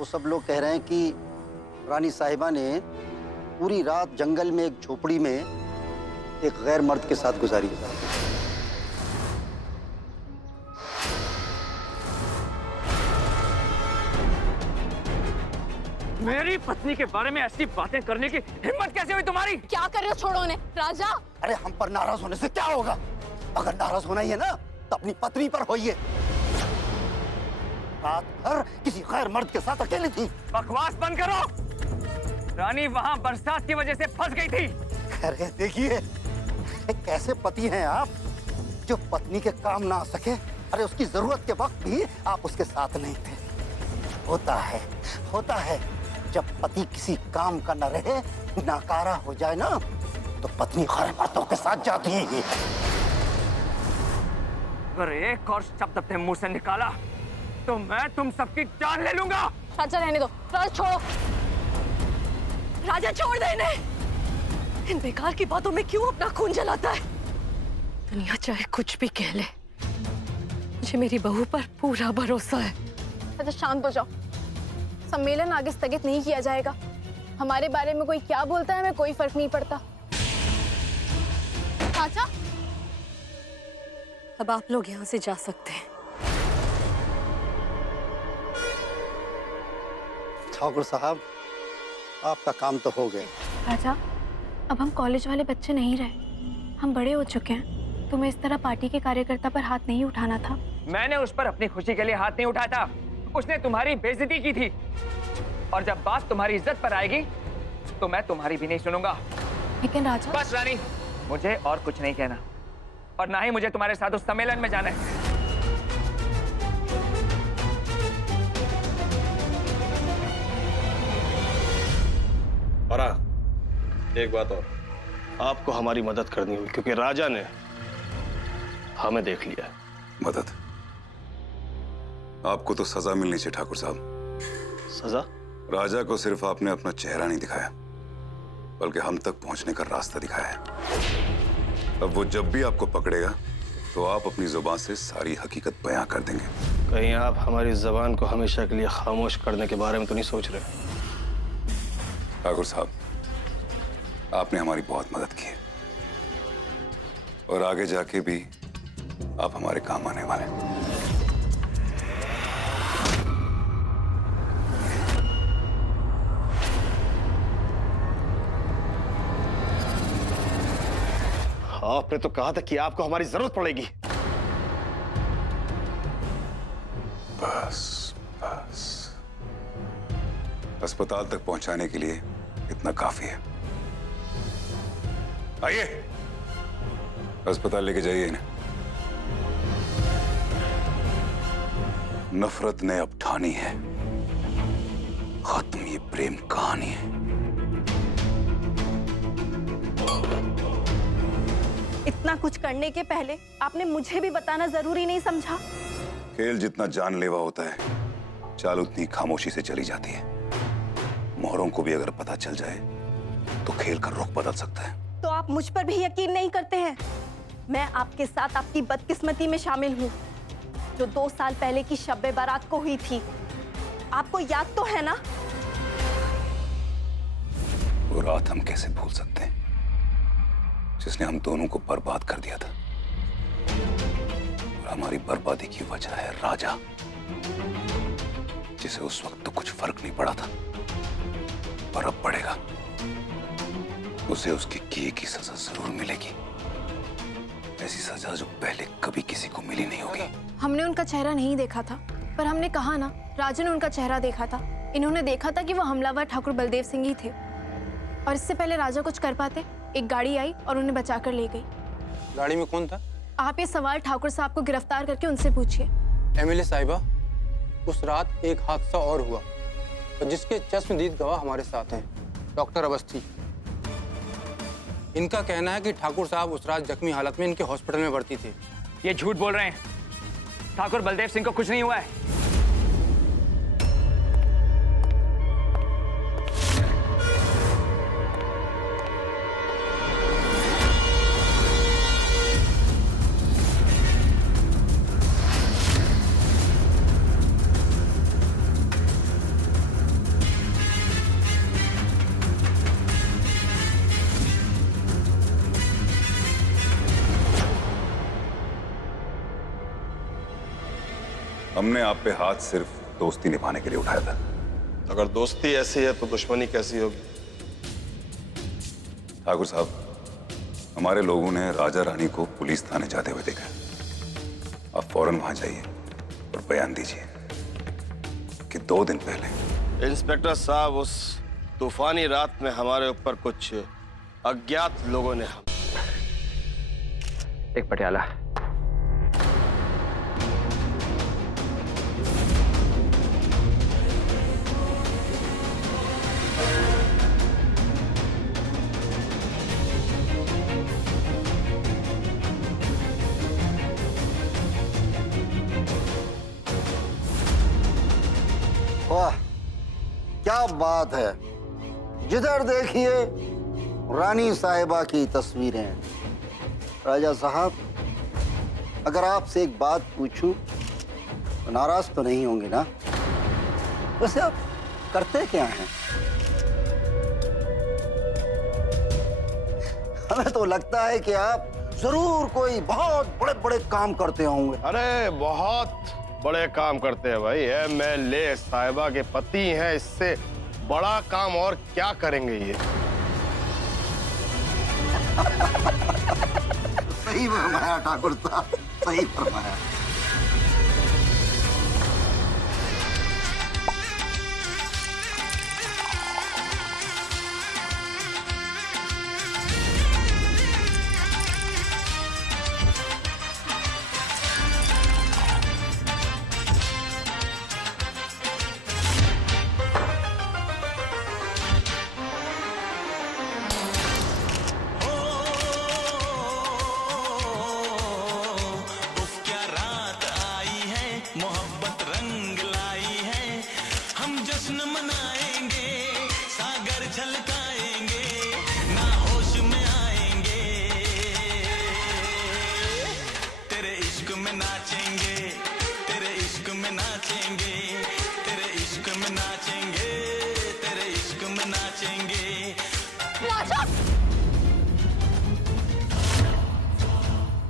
वो सब लोग कह रहे हैं कि रानी साहिबा ने पूरी रात जंगल में एक झोपड़ी में एक गैर मर्द के साथ गुजारी। मेरी पत्नी के बारे में ऐसी बातें करने की हिम्मत कैसे हुई तुम्हारी? क्या कर रहे हो? छोड़ो उन्हें। राजा, अरे हम पर नाराज होने से क्या होगा? अगर नाराज होना ही है ना तो अपनी पत्नी पर होइए। रात भर किसी गैर मर्द के साथ अकेली थी। बकवास बंद करो। रानी वहाँ बरसात की वजह से फंस गई थी। अरे देखिए, कैसे पति हैं आप जो पत्नी के काम ना आ सके। अरे उसकी जरूरत के वक्त भी आप उसके साथ नहीं थे। होता है जब पति किसी काम का न रहे, नाकारा हो जाए ना, तो पत्नी गैर मर्दों के साथ जाती है। अगर एक और शब्द अपने मुंह से निकाला तो मैं तुम सबकी जान ले लूंगा। राजा रहने दो। राजा छोड़ो। राजा छोड़ दे इन्हें। इन बेकार की बातों में क्यों अपना खून जलाता है? दुनिया चाहे कुछ भी कह ले, मुझे मेरी बहू पर पूरा भरोसा है। राजा शांत हो जाओ। सम्मेलन आगे स्थगित नहीं किया जाएगा। हमारे बारे में कोई क्या बोलता है हमें कोई फर्क नहीं पड़ता। चाचा, अब आप लोग यहाँ से जा सकते हैं। ठाकुर साहब, आपका काम तो हो गया। राजा, अब हम कॉलेज वाले बच्चे नहीं रहे, हम बड़े हो चुके हैं। तुम्हें इस तरह पार्टी के कार्यकर्ता पर हाथ नहीं उठाना था। मैंने उस पर अपनी खुशी के लिए हाथ नहीं उठाया था। उसने तुम्हारी बेइज्जती की थी, और जब बात तुम्हारी इज्जत पर आएगी तो मैं तुम्हारी भी नहीं सुनूंगा। लेकिन राजा, बस रानी, मुझे और कुछ नहीं कहना, और ना ही मुझे तुम्हारे साथ उस सम्मेलन में जाना है। और एक बात और, आपको हमारी मदद करनी होगी क्योंकि राजा ने हमें देख लिया है। मदद? आपको तो सजा मिलनी चाहिए ठाकुर साहब। सजा? राजा को सिर्फ आपने अपना चेहरा नहीं दिखाया, बल्कि हम तक पहुंचने का रास्ता दिखाया है। अब वो जब भी आपको पकड़ेगा तो आप अपनी जुबान से सारी हकीकत बयां कर देंगे। कहीं आप हमारी जबान को हमेशा के लिए खामोश करने के बारे में तो नहीं सोच रहे? ठाकुर साहब, आपने हमारी बहुत मदद की है और आगे जाके भी आप हमारे काम आने वाले हैं। आपने तो कहा था कि आपको हमारी जरूरत पड़ेगी। बस बस, अस्पताल तक पहुंचाने के लिए इतना काफी है। आइए, अस्पताल लेके जाइए इन्हें। नफरत ने अब ठानी है, खत्म ये प्रेम कहानी है। इतना कुछ करने के पहले आपने मुझे भी बताना जरूरी नहीं समझा? खेल जितना जानलेवा होता है, चाल उतनी खामोशी से चली जाती है। मोहरों को भी अगर पता चल जाए तो खेल का रुख बदल सकता है। तो आप मुझ पर भी यकीन नहीं करते हैं? मैं आपके साथ आपकी बदकिस्मती में शामिल हूँ, जो 2 साल पहले की शब बारात को हुई थी। आपको याद तो है ना? वो रात हम कैसे भूल सकते हैं, जिसने हम दोनों को बर्बाद कर दिया था। और हमारी बर्बादी की वजह है राजा, जिसे उस वक्त तो कुछ फर्क नहीं पड़ा था, पर अब पड़ेगा। उसे उसके किए की सजा जरूर मिलेगी, ऐसी सजा जो पहले कभी किसी को मिली नहीं होगी। हमने उनका चेहरा नहीं देखा था, पर हमने कहा ना, राजा ने उनका चेहरा देखा था। इन्होंने देखा था कि वो हमलावर ठाकुर बलदेव सिंह ही थे, और इससे पहले राजा कुछ कर पाते, एक गाड़ी आई और उन्हें बचाकर ले गई। गाड़ी में कौन था? आप ये सवाल ठाकुर साहब को गिरफ्तार करके उनसे पूछिए। एमएलए साहिबा, उस रात एक हादसा और हुआ, और जिसके चश्मदीद गवाह हमारे साथ हैं, डॉक्टर अवस्थी। इनका कहना है कि ठाकुर साहब उस रात जख्मी हालत में इनके हॉस्पिटल में भर्ती थे। ये झूठ बोल रहे हैं। ठाकुर बलदेव सिंह को कुछ नहीं हुआ है। हमने आप पे हाथ सिर्फ दोस्ती निभाने के लिए उठाया था। अगर दोस्ती ऐसी है तो दुश्मनी कैसी होगी? ठाकुर साहब, हमारे लोगों ने राजा रानी को पुलिस थाने जाते हुए देखा। आप फौरन वहां जाइए और बयान दीजिए कि 2 दिन पहले इंस्पेक्टर साहब, उस तूफानी रात में हमारे ऊपर कुछ अज्ञात लोगों ने एक पटियाला। वाह, क्या बात है। जिधर देखिए रानी साहिबा की तस्वीरें। राजा साहब, अगर आपसे एक बात पूछूं तो नाराज तो नहीं होंगे ना? वैसे आप करते क्या हैं? हमें तो लगता है कि आप जरूर कोई बहुत बड़े बड़े काम करते होंगे। अरे बहुत बड़े काम करते हैं भाई। एमएलए साहिबा के पति हैं, इससे बड़ा काम और क्या करेंगे ये? सही फरमाया ठाकुर साहब, सही फरमाया।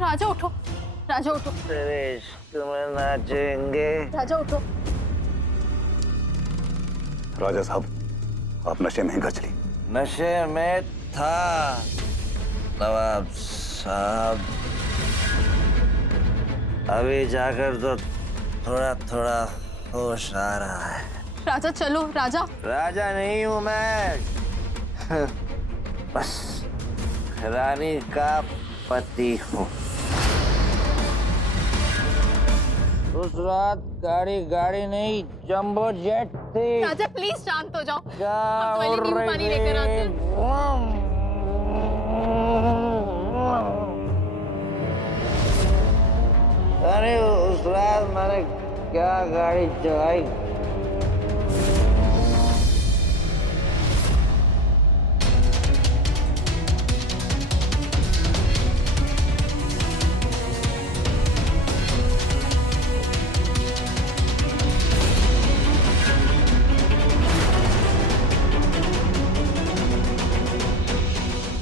राजा उठो, राजा उठो। तेरे इश्क में नाचेंगे। राजा उठो। राजा साहब, आप नशे में गच ली। नशे में था नवाब साहब, अभी जाकर तो थोड़ा थोड़ा होश आ रहा है। राजा चलो। राजा राजा नहीं हूं मैं, बस रानी का पति हूँ। उस रात गाड़ी नहीं जंबो जेट थी। राजा प्लीज शांत हो जाओ। क्या हम तुम्हारे लिए नींबू पानी लेकर आते हैं। अरे उस रात मैंने क्या गाड़ी चलाई।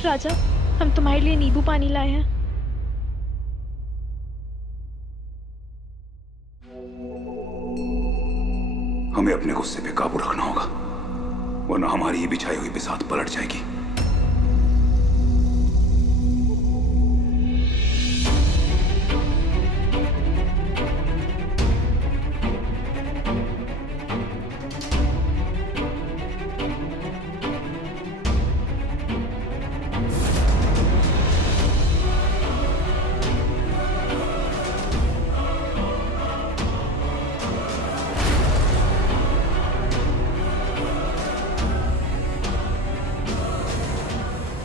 राजा, हम तुम्हारे लिए नींबू पानी लाए हैं। हमें अपने गुस्से पे काबू रखना होगा, वरना हमारी ही बिछाई हुई बिसात पलट जाएगी।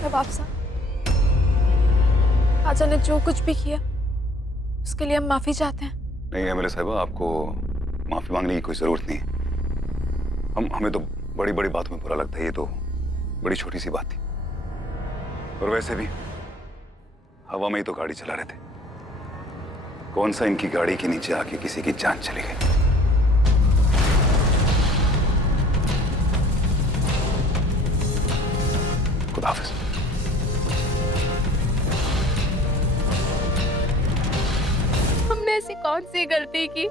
नवाब साहब, राजा ने जो कुछ भी किया उसके लिए हम माफी चाहते हैं। नहीं एमएलए साहिबा, आपको माफी मांगने की कोई जरूरत नहीं। हमें तो बड़ी बड़ी बातों में बुरा लगता है, ये तो बड़ी छोटी सी बात थी। और वैसे भी हवा में ही तो गाड़ी चला रहे थे, कौन सा इनकी गाड़ी के नीचे आके किसी की जान चली गई। खुदा हाफिज। हमने ऐसी कौन सी गलती की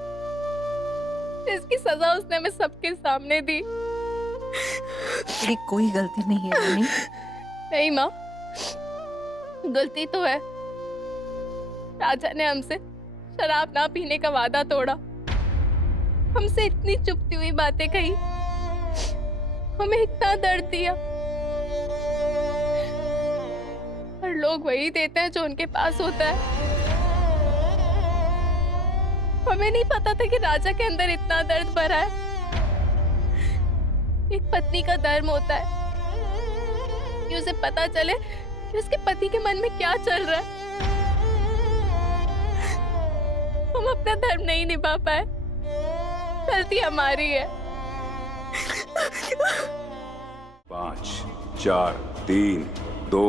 इसकी सजा उसने हमें सबके सामने दी। तेरी कोई गलती नहीं है रानी। नहीं माँ, गलती तो है। राजा ने हमसे शराब ना पीने का वादा तोड़ा, हमसे इतनी चुपती हुई बातें कही, हमें इतना दर्द दिया। और लोग वही देते हैं जो उनके पास होता है। हमें नहीं पता था कि राजा के अंदर इतना दर्द भरा है। एक पत्नी का धर्म होता है कि उसे पता चले कि उसके पति के मन में क्या चल रहा है। हम अपना धर्म नहीं निभा पाए, गलती हमारी है। 5, 4, 3, 2,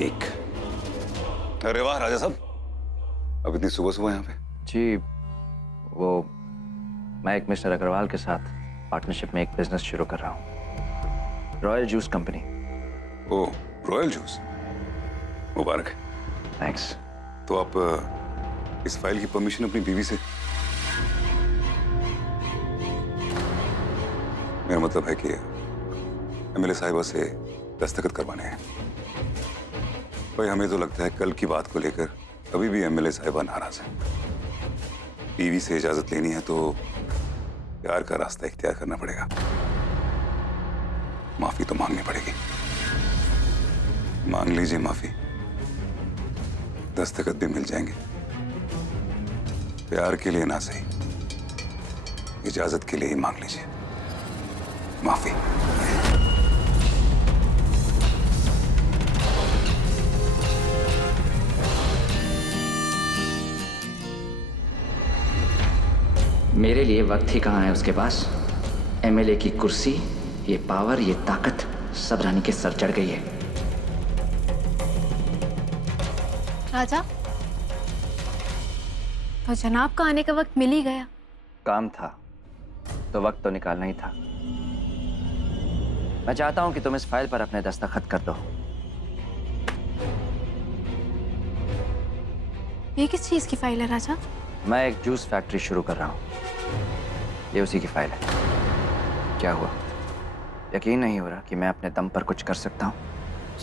1। अरे वाह राजा साहब, अब इतनी सुबह सुबह यहाँ पे? जी, वो मैं एक मिस्टर अग्रवाल के साथ पार्टनरशिप में एक बिजनेस शुरू कर रहा हूँ, रॉयल जूस कंपनी। ओह, रॉयल जूस, मुबारक है। थैंक्स। तो आप इस फाइल की परमिशन अपनी बीवी से? मेरा मतलब है कि एमएलए साहिबा से दस्तखत करवाने हैं। भाई हमें तो लगता है कल की बात को लेकर अभी भी एमएलए साहिबा नाराज है। बीवी से इजाजत लेनी है तो प्यार का रास्ता इख्तियार करना पड़ेगा, माफी तो मांगनी पड़ेगी। मांग लीजिए माफी, दस्तखत भी मिल जाएंगे। प्यार के लिए ना सही, इजाजत के लिए ही मांग लीजिए माफी। मेरे लिए वक्त ही कहाँ है उसके पास। एमएलए की कुर्सी, ये पावर, ये ताकत सब रानी के सर चढ़ गई है। राजा, तो जनाब का आने का वक्त मिल ही गया। काम था तो वक्त तो निकालना ही था। मैं चाहता हूं कि तुम इस फाइल पर अपने दस्तखत कर दो। ये किस चीज की फाइल है राजा? मैं एक जूस फैक्ट्री शुरू कर रहा हूं, ये उसी की फाइल है। क्या हुआ, यकीन नहीं हो रहा कि मैं अपने दम पर कुछ कर सकता हूं?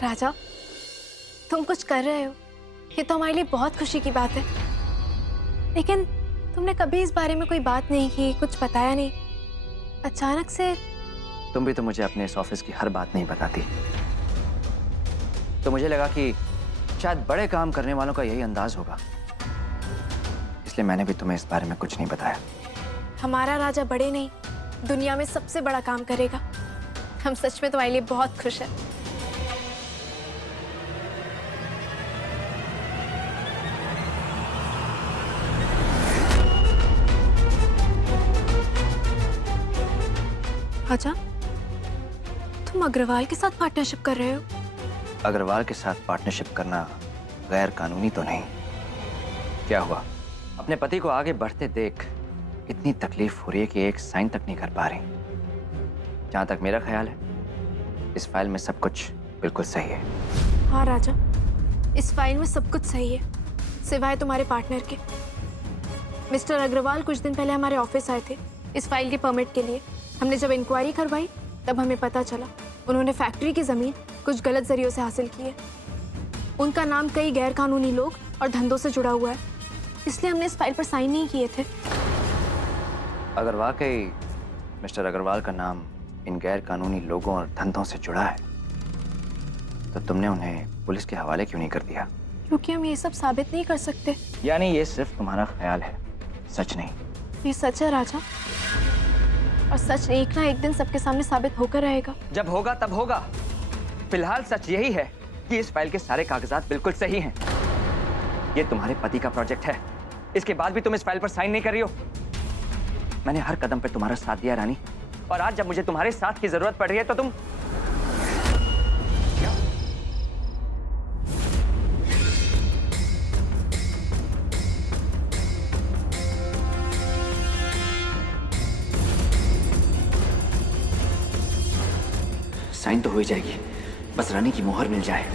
राजा, तुम कुछ कर रहे हो, ये तो हमारे लिए बहुत खुशी की बात है। लेकिन तुमने कभी इस बारे में कोई बात नहीं की, कुछ बताया नहीं। अचानक से तुम भी तो मुझे अपने इस ऑफिस की हर बात नहीं बताती, तो मुझे लगा कि शायद बड़े काम करने वालों का यही अंदाज होगा, इसलिए मैंने भी तुम्हें इस बारे में कुछ नहीं बताया। हमारा राजा बड़े नहीं, दुनिया में सबसे बड़ा काम करेगा। हम सच में तुम्हारे लिए बहुत खुश हैं। राजा, तुम अग्रवाल के साथ पार्टनरशिप कर रहे हो? अग्रवाल के साथ पार्टनरशिप करना गैर कानूनी तो नहीं? क्या हुआ, अपने पति को आगे बढ़ते देख इतनी तकलीफ हो रही है कि एक साइन तक नहीं कर पा रही। जहां तक मेरा ख्याल है, इस फाइल में सब कुछ बिल्कुल सही है। हाँ राजा, इस फाइल में सब कुछ सही है, सिवाय तुम्हारे पार्टनर के। मिस्टर अग्रवाल कुछ दिन पहले हमारे ऑफिस आए थे इस फाइल के परमिट के लिए। हमने जब इंक्वायरी करवाई तब हमें पता चला उन्होंने फैक्ट्री की जमीन कुछ गलत जरियों से हासिल की है। उनका नाम कई गैर कानूनी लोग और धंधों से जुड़ा हुआ है, इसलिए हमने इस फाइल पर साइन नहीं किए थे। अगर वाकई मिस्टर अग्रवाल का नाम इन गैर कानूनी लोगों और धंधों से जुड़ा है, तो तुमने उन्हें पुलिस के हवाले क्यों नहीं कर दिया? क्योंकि हम ये सब साबित नहीं कर सकते। यानी ये सिर्फ तुम्हारा ख्याल है, सच नहीं? ये सच है राजा, और सच एक ना एक दिन सबके सामने साबित होकर रहेगा। जब होगा तब होगा। फिलहाल सच यही है कि इस फाइल के सारे कागजात बिल्कुल सही हैं। ये तुम्हारे पति का प्रोजेक्ट है, इसके बाद भी तुम इस फाइल पर साइन नहीं कर रही हो। मैंने हर कदम पे तुम्हारा साथ दिया रानी, और आज जब मुझे तुम्हारे साथ की जरूरत पड़ रही है तो तुम साइन तो हो ही जाएगी, बस रानी की मोहर मिल जाए।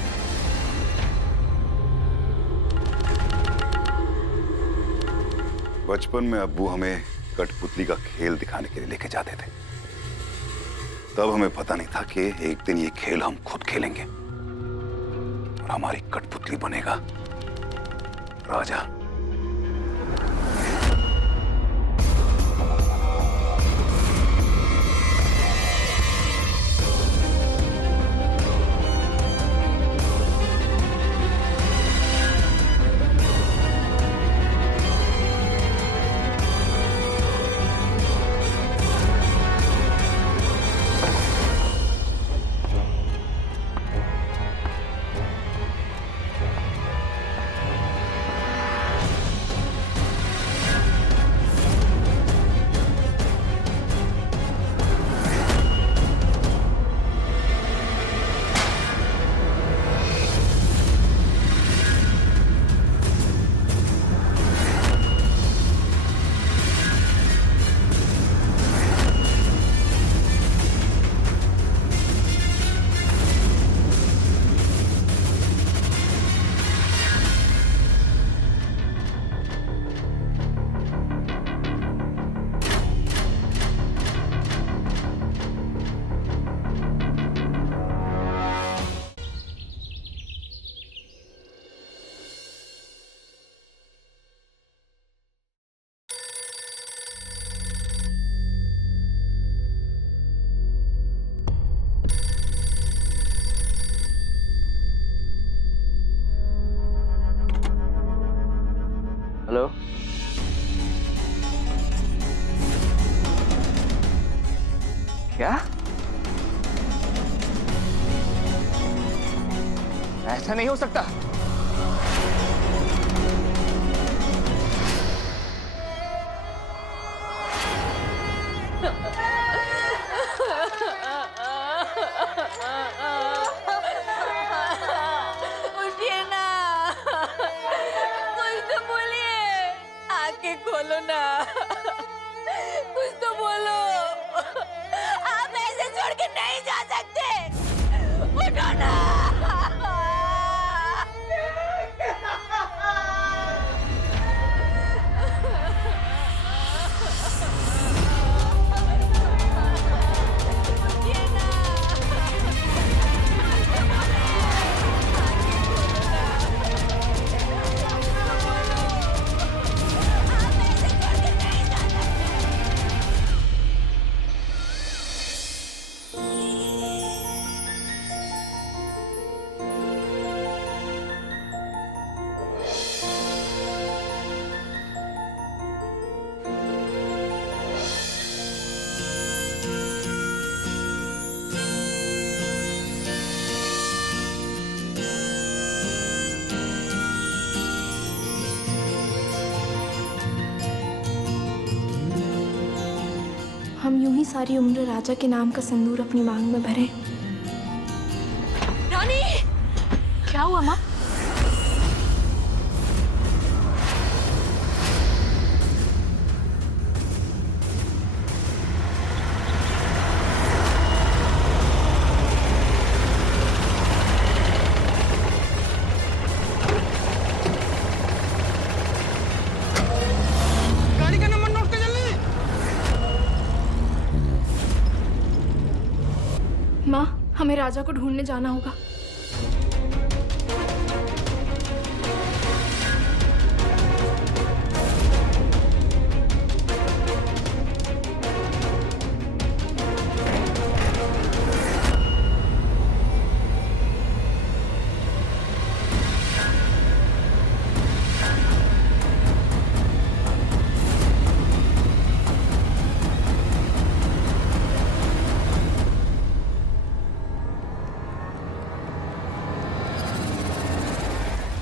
बचपन में अब्बू हमें कठपुतली का खेल दिखाने के लिए लेके जाते थे। तब हमें पता नहीं था कि एक दिन ये खेल हम खुद खेलेंगे और हमारी कठपुतली बनेगा राजा। हेलो, क्या? ऐसा नहीं हो सकता। उठिए ना, कुछ तो बोलिए, आंखें खोलो ना, कुछ तो बोलो। आप ऐसे छोड़ के नहीं जा सकते, उठो ना। हम यूं ही सारी उम्र राजा के नाम का संदूर अपनी मांग में भरें। रानी, क्या हुआ माँ? गाड़ी का नंबर नोट कर जल्दी। माँ, हमें राजा को ढूंढने जाना होगा।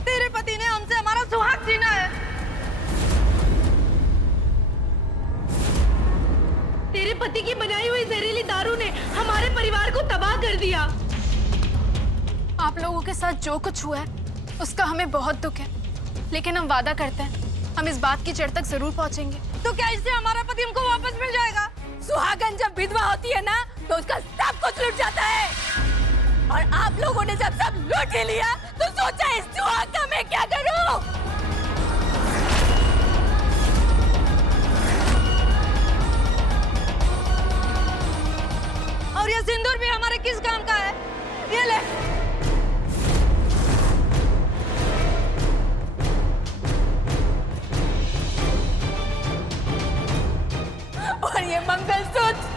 तेरे पति ने हमसे हमारा सुहाग छीना है। तेरे पति की बनाई हुई जहरीली दारू ने हमारे परिवार को तबाह कर दिया। आप लोगों के साथ जो कुछ हुआ है उसका हमें बहुत दुख है, लेकिन हम वादा करते हैं हम इस बात की जड़ तक जरूर पहुंचेंगे। तो क्या इससे हमारा पति हमको वापस मिल जाएगा? सुहागन जब विधवा होती है ना तो उसका सब कुछ लुट जाता है, और आप लोगों ने जब सब लूट ही लिया तो सोचा इस सुहाग का मैं क्या करूं? और ये सिंदूर भी हमारे किस काम का है? ये ले। और ये मंगलसूत्र।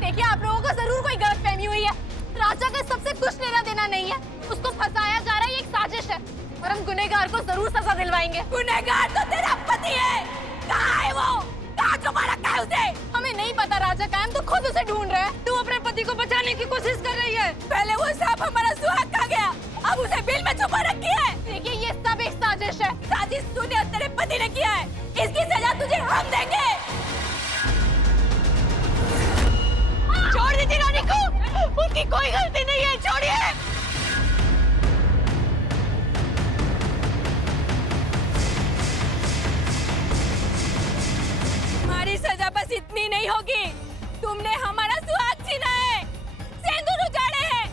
देखिए, आप लोगों को जरूर कोई गलतफहमी हुई है। राजा का सबसे कुछ लेना देना नहीं है। उसको फंसाया जा रहा है, ये एक साजिश है और हम गुनहगार को जरूर सजा दिलवाएंगे। गुनहगार तो तेरा पति है। कहाँ है वो? कहाँ छुपा रखा है उसे? हमें नहीं पता राजा का, हम तो खुद उसे ढूंढ रहे हैं। तू अपने पति को बचाने की कोशिश कर रही है। पहले वो सांप हमारा सुहाग खा गया, अब उसे बिल में छुपा रखी है। देखिए, ये सब एक साजिश है। साजिश तूने और तेरे पति ने किया है। इसकी सजा तुझे हम देंगे। छोड़ दीजिए रानी को, उनकी कोई गलती नहीं है। छोड़िए। हमारी सजा बस इतनी नहीं होगी। तुमने हमारा सुहाग छीना है, सिंदूर उजाड़े हैं,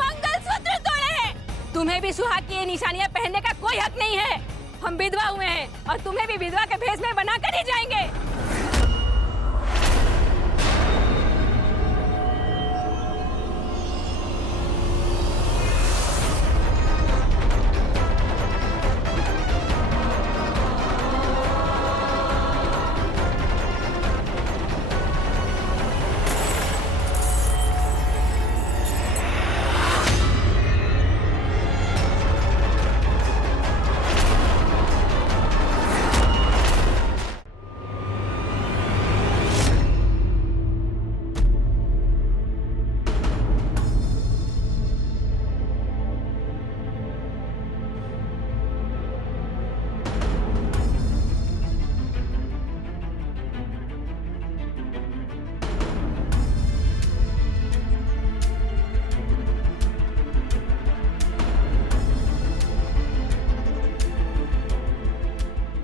मंगलसूत्र तोड़े हैं। तुम्हें भी सुहाग की ये निशानियां पहनने का कोई हक नहीं है। हम विधवा हुए हैं और तुम्हें भी विधवा के भेष में बना कर ही जाएंगे।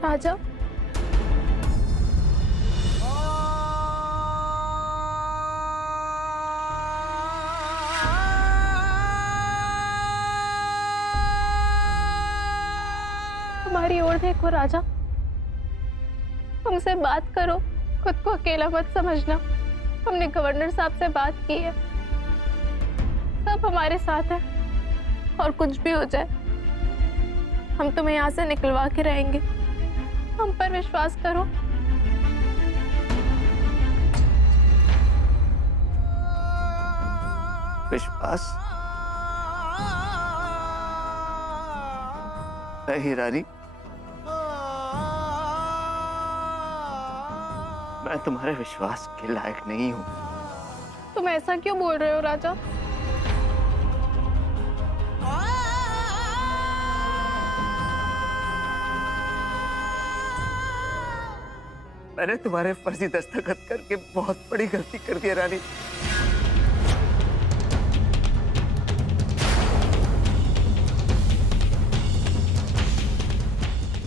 राजा, हमारी ओर देखो राजा, हमसे बात करो। खुद को अकेला मत समझना। हमने गवर्नर साहब से बात की है, सब हमारे साथ है और कुछ भी हो जाए हम तुम्हें यहाँ से निकलवा के रहेंगे। हम पर विश्वास करो। विश्वास? नहीं रानी, मैं तुम्हारे विश्वास के लायक नहीं हूं। तुम ऐसा क्यों बोल रहे हो राजा? मैंने तुम्हारे फर्जी दस्तखत करके बहुत बड़ी गलती कर दी रानी।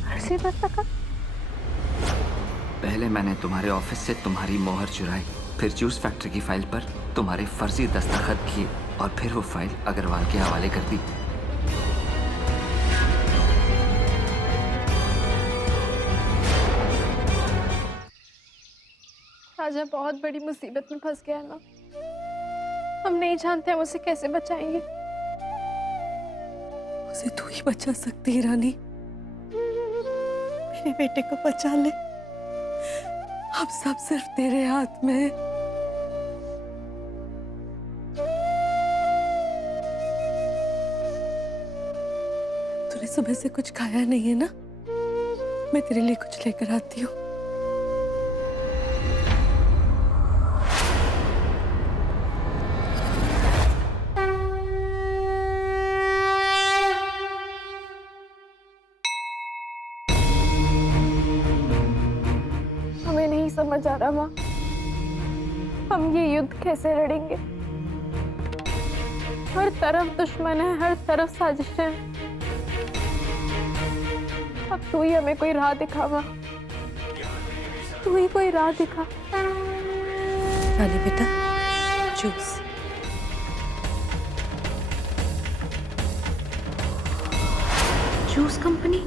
फर्जी दस्तखत? पहले मैंने तुम्हारे ऑफिस से तुम्हारी मोहर चुराई, फिर जूस फैक्ट्री की फाइल पर तुम्हारे फर्जी दस्तखत किए और फिर वो फाइल अग्रवाल के हवाले कर दी। राजा बहुत बड़ी मुसीबत में फंस गया ना। हम नहीं जानते हम उसे कैसे बचाएंगे। उसे तू ही बचा सकती है रानी। मेरे बेटे को बचा ले। अब सब सिर्फ तेरे हाथ में है। तूने सुबह से कुछ खाया नहीं है ना? मैं तेरे लिए कुछ लेकर आती हूँ। समझ आ रहा माँ, हम ये युद्ध कैसे लड़ेंगे। हर तरफ दुश्मन है, हर तरफ साजिशें हैं। अब तू ही हमें कोई राह दिखा माँ, तू ही कोई राह दिखा। रानी बेटा, जूस। Juice company,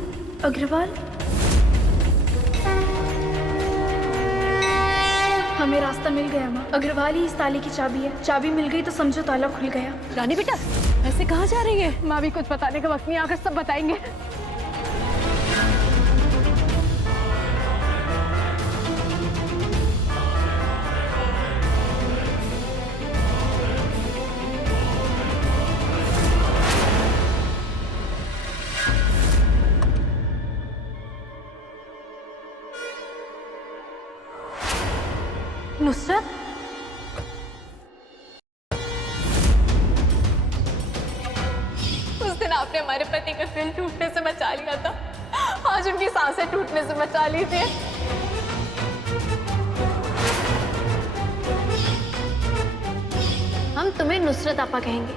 Agarwal. रास्ता मिल गया माँ। अग्रवाल ही इस ताले की चाबी है। चाबी मिल गई तो समझो ताला खुल गया। रानी बेटा ऐसे कहाँ जा रही है? माँ भी कुछ बताने का वक्त नहीं, आकर सब बताएंगे। नुसरत, उस दिन आपने हमारे पति का दिल टूटने से बचा लिया था, आज उनकी सांसें टूटने से बचा लीजिए। हम तुम्हें नुसरत आपा कहेंगे।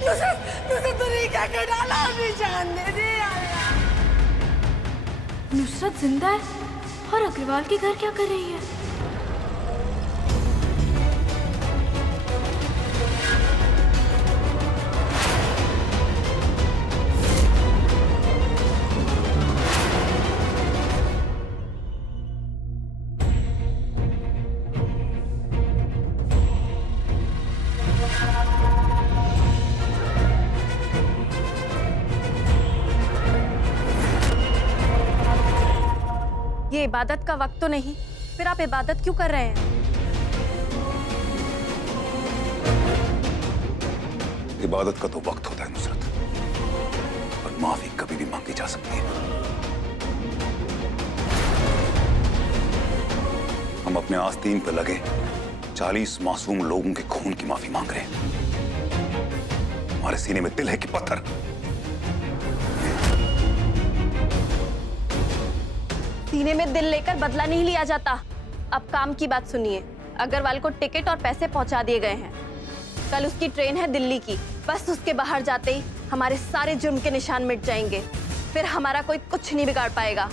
नुसरत तूने क्या कर डाला? अपनी जान दे दी यार। नुसरत जिंदा है और अग्रवाल के घर क्या कर रही है? ये इबादत का वक्त तो नहीं, फिर आप इबादत क्यों कर रहे हैं? इबादत का तो वक्त होता है नुसरत, और माफी कभी भी मांगी जा सकती है। हम अपने आस्तीन पे लगे 40 मासूम लोगों के खून की माफी मांग रहे हैं। हमारे सीने में दिल है कि पत्थर? सीने में दिल लेकर बदला नहीं लिया जाता। अब काम की बात सुनिए। अग्रवाल को टिकट और पैसे पहुंचा दिए गए हैं। कल उसकी ट्रेन है दिल्ली की। बस उसके बाहर जाते ही हमारे सारे जुर्म के निशान मिट जाएंगे। फिर हमारा कोई कुछ नहीं बिगाड़ पाएगा।